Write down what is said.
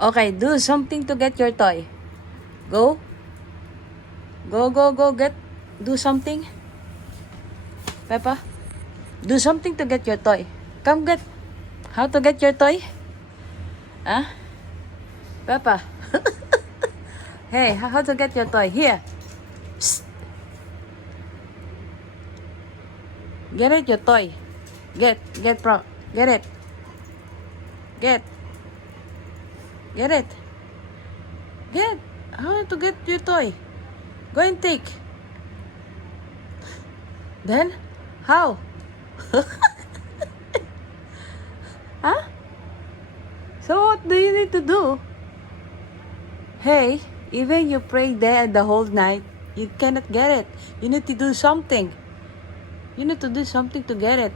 Okay, do something to get your toy. Go. Go, do something. Peppa, do something to get your toy. Come get. How to get your toy? Huh? Peppa. Hey, how to get your toy? Here. Psst. Get it, your toy. Get it. Get it. Get. How to get your toy? Go and take. Then, how? Huh? So what do you need to do? Hey, even you pray day and the whole night, you cannot get it. You need to do something. You need to do something to get it.